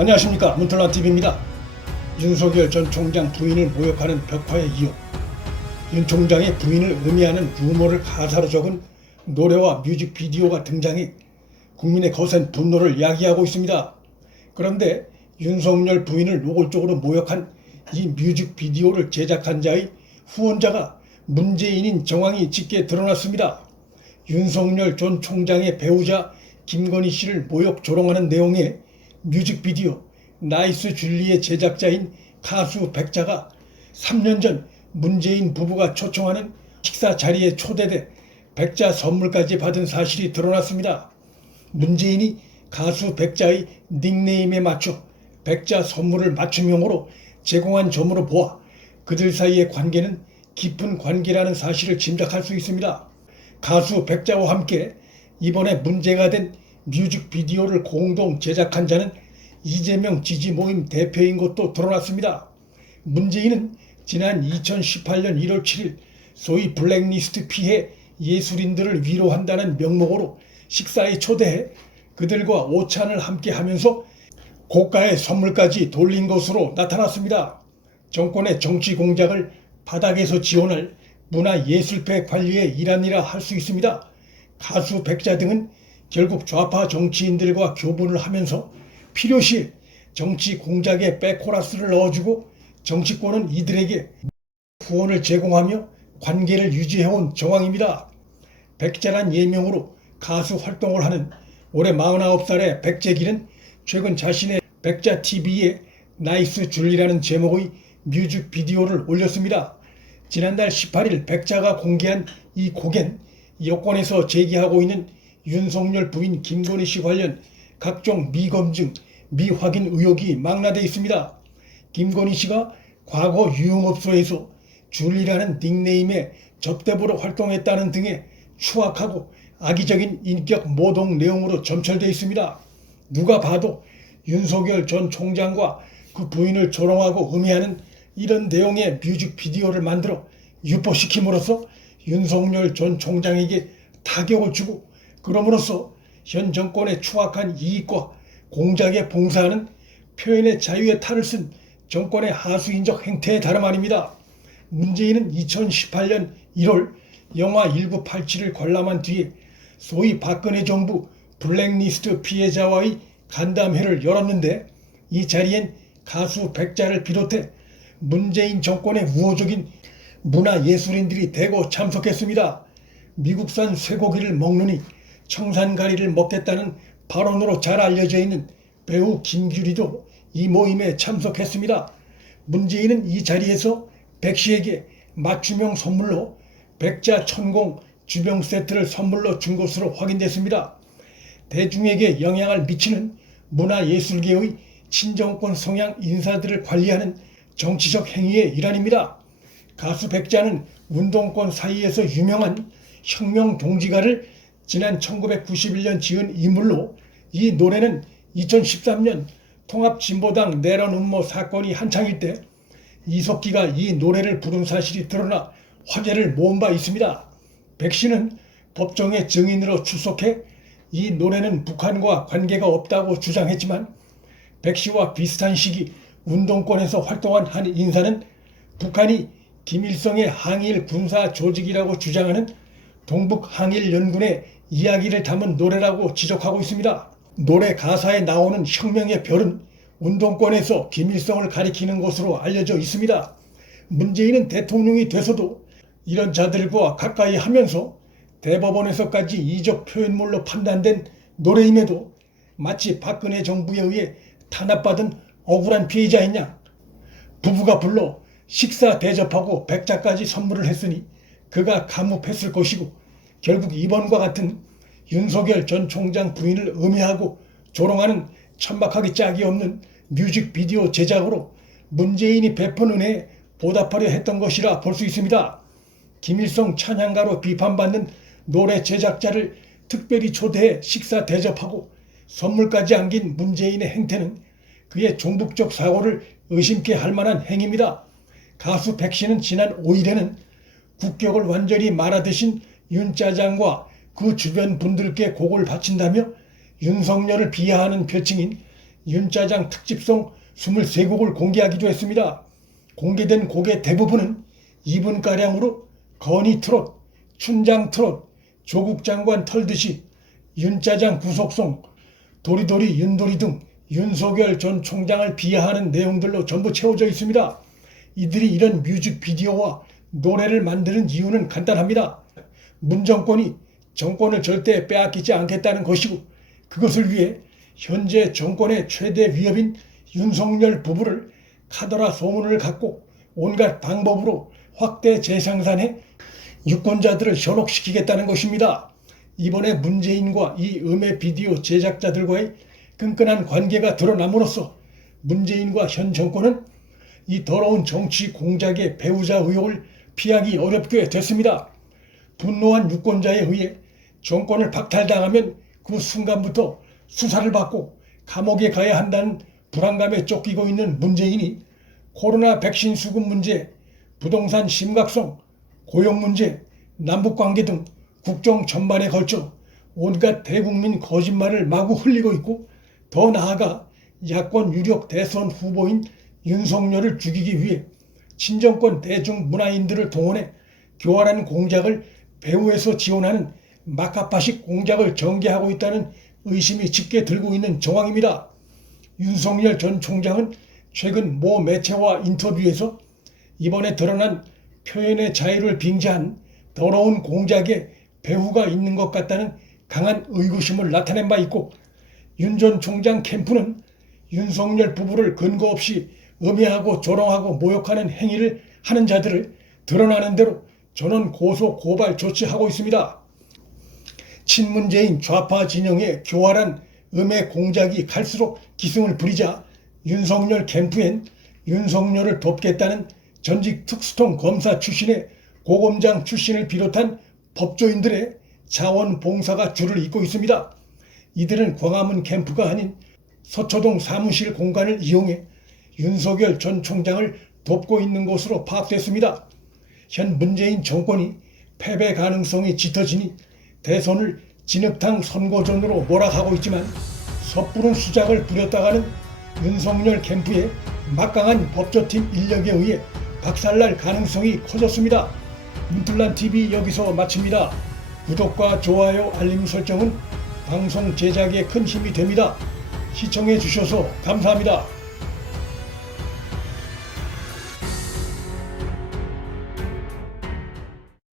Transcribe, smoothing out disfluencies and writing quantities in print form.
안녕하십니까, 문틀란TV입니다. 윤석열 전 총장 부인을 모욕하는 벽화에 이어 윤 총장의 부인을 의미하는 유머를 가사로 적은 노래와 뮤직비디오가 등장해 국민의 거센 분노를 야기하고 있습니다. 그런데 윤석열 부인을 노골적으로 모욕한 이 뮤직비디오를 제작한 자의 후원자가 문재인인 정황이 짙게 드러났습니다. 윤석열 전 총장의 배우자 김건희 씨를 모욕 조롱하는 내용의 뮤직비디오 나이스 줄리의 제작자인 가수 백자가 3년 전 문재인 부부가 초청하는 식사 자리에 초대돼 백자 선물까지 받은 사실이 드러났습니다. 문재인이 가수 백자의 닉네임에 맞춰 백자 선물을 맞춤형으로 제공한 점으로 보아 그들 사이의 관계는 깊은 관계라는 사실을 짐작할 수 있습니다. 가수 백자와 함께 이번에 문제가 된 뮤직비디오를 공동 제작한 자는 이재명 지지 모임 대표인 것도 드러났습니다. 문재인은 지난 2018년 1월 7일 소위 블랙리스트 피해 예술인들을 위로한다는 명목으로 식사에 초대해 그들과 오찬을 함께 하면서 고가의 선물까지 돌린 것으로 나타났습니다. 정권의 정치 공작을 바닥에서 지원할 문화예술패 관리의 일환이라 할 수 있습니다. 가수 백자 등은 결국 좌파 정치인들과 교분을 하면서 필요시 정치 공작에 백코러스를 넣어주고 정치권은 이들에게 후원을 제공하며 관계를 유지해온 정황입니다. 백자란 예명으로 가수 활동을 하는 올해 49살의 백재기는 최근 자신의 백자TV에 나이스 줄리라는 제목의 뮤직비디오를 올렸습니다. 지난달 18일 백자가 공개한 이 곡엔 여권에서 제기하고 있는 윤석열 부인 김건희 씨 관련 각종 미검증, 미확인 의혹이 망라되어 있습니다. 김건희 씨가 과거 유흥업소에서 줄리라는 닉네임의 접대부로 활동했다는 등의 추악하고 악의적인 인격 모독 내용으로 점철되어 있습니다. 누가 봐도 윤석열 전 총장과 그 부인을 조롱하고 음해하는 이런 내용의 뮤직비디오를 만들어 유포시킴으로써 윤석열 전 총장에게 타격을 주고 그럼으로써 현 정권의 추악한 이익과 공작에 봉사하는 표현의 자유의 탈을 쓴 정권의 하수인적 행태에 다름 아닙니다. 문재인은 2018년 1월 영화 1987을 관람한 뒤에 소위 박근혜 정부 블랙리스트 피해자와의 간담회를 열었는데 이 자리엔 가수 백자를 비롯해 문재인 정권의 우호적인 문화예술인들이 대거 참석했습니다. 미국산 쇠고기를 먹느니 청산가리를 먹겠다는 발언으로 잘 알려져 있는 배우 김규리도 이 모임에 참석했습니다. 문재인은 이 자리에서 백 씨에게 맞춤형 선물로 백자 천공 주병 세트를 선물로 준 것으로 확인됐습니다. 대중에게 영향을 미치는 문화예술계의 친정권 성향 인사들을 관리하는 정치적 행위의 일환입니다. 가수 백자는 운동권 사이에서 유명한 혁명 동지가를 지난 1991년 지은 인물로 이 노래는 2013년 통합진보당 내란 음모 사건이 한창일 때 이석기가 이 노래를 부른 사실이 드러나 화제를 모은 바 있습니다. 백 씨는 법정의 증인으로 출석해 이 노래는 북한과 관계가 없다고 주장했지만 백 씨와 비슷한 시기 운동권에서 활동한 한 인사는 북한이 김일성의 항일 군사 조직이라고 주장하는 동북항일연군의 이야기를 담은 노래라고 지적하고 있습니다. 노래 가사에 나오는 혁명의 별은 운동권에서 김일성을 가리키는 것으로 알려져 있습니다. 문재인은 대통령이 돼서도 이런 자들과 가까이 하면서 대법원에서까지 이적 표현물로 판단된 노래임에도 마치 박근혜 정부에 의해 탄압받은 억울한 피해자이냐. 부부가 불러 식사 대접하고 백자까지 선물을 했으니 그가 감옥했을 것이고 결국 이번과 같은 윤석열 전 총장 부인을 음해하고 조롱하는 천박하기 짝이 없는 뮤직비디오 제작으로 문재인이 베푼 은혜에 보답하려 했던 것이라 볼 수 있습니다. 김일성 찬양가로 비판받는 노래 제작자를 특별히 초대해 식사 대접하고 선물까지 안긴 문재인의 행태는 그의 종북적 사고를 의심케 할 만한 행위입니다. 가수 백 씨는 지난 5일에는 국격을 완전히 말아드신 윤짜장과 그 주변 분들께 곡을 바친다며 윤석열을 비하하는 별칭인 윤짜장 특집송 23곡을 공개하기도 했습니다. 공개된 곡의 대부분은 2분가량으로 건이 트롯, 춘장 트롯, 조국 장관 털듯이, 윤짜장 구속송, 도리도리 윤도리 등 윤석열 전 총장을 비하하는 내용들로 전부 채워져 있습니다. 이들이 이런 뮤직비디오와 노래를 만드는 이유는 간단합니다. 문 정권이 정권을 절대 빼앗기지 않겠다는 것이고, 그것을 위해 현재 정권의 최대 위협인 윤석열 부부를 카더라 소문을 갖고 온갖 방법으로 확대 재생산해 유권자들을 현혹시키겠다는 것입니다. 이번에 문재인과 이 음해 비디오 제작자들과의 끈끈한 관계가 드러남으로써 문재인과 현 정권은 이 더러운 정치 공작의 배후자 의혹을 피하기 어렵게 됐습니다. 분노한 유권자에 의해 정권을 박탈당하면 그 순간부터 수사를 받고 감옥에 가야 한다는 불안감에 쫓기고 있는 문재인이 코로나 백신 수급 문제, 부동산 심각성, 고용 문제, 남북관계 등 국정 전반에 걸쳐 온갖 대국민 거짓말을 마구 흘리고 있고, 더 나아가 야권 유력 대선 후보인 윤석열을 죽이기 위해 친정권 대중문화인들을 동원해 교활한 공작을 배후에서 지원하는 막가파식 공작을 전개하고 있다는 의심이 짙게 들고 있는 정황입니다. 윤석열 전 총장은 최근 모 매체와 인터뷰에서 이번에 드러난 표현의 자유를 빙자한 더러운 공작에 배후가 있는 것 같다는 강한 의구심을 나타낸 바 있고, 윤 전 총장 캠프는 윤석열 부부를 근거 없이 음해하고 조롱하고 모욕하는 행위를 하는 자들을 드러나는 대로 전원 고소 고발 조치하고 있습니다. 친문재인 좌파 진영의 교활한 음해 공작이 갈수록 기승을 부리자 윤석열 캠프엔 윤석열을 돕겠다는 전직 특수통 검사 출신의 고검장 출신을 비롯한 법조인들의 자원봉사가 줄을 잇고 있습니다. 이들은 광화문 캠프가 아닌 서초동 사무실 공간을 이용해 윤석열 전 총장을 돕고 있는 것으로 파악됐습니다. 현 문재인 정권이 패배 가능성이 짙어지니 대선을 진흙탕 선거전으로 몰아가고 있지만, 섣부른 수작을 부렸다가는 윤석열 캠프의 막강한 법조팀 인력에 의해 박살날 가능성이 커졌습니다. 문틀란TV 여기서 마칩니다. 구독과 좋아요, 알림 설정은 방송 제작에 큰 힘이 됩니다. 시청해 주셔서 감사합니다.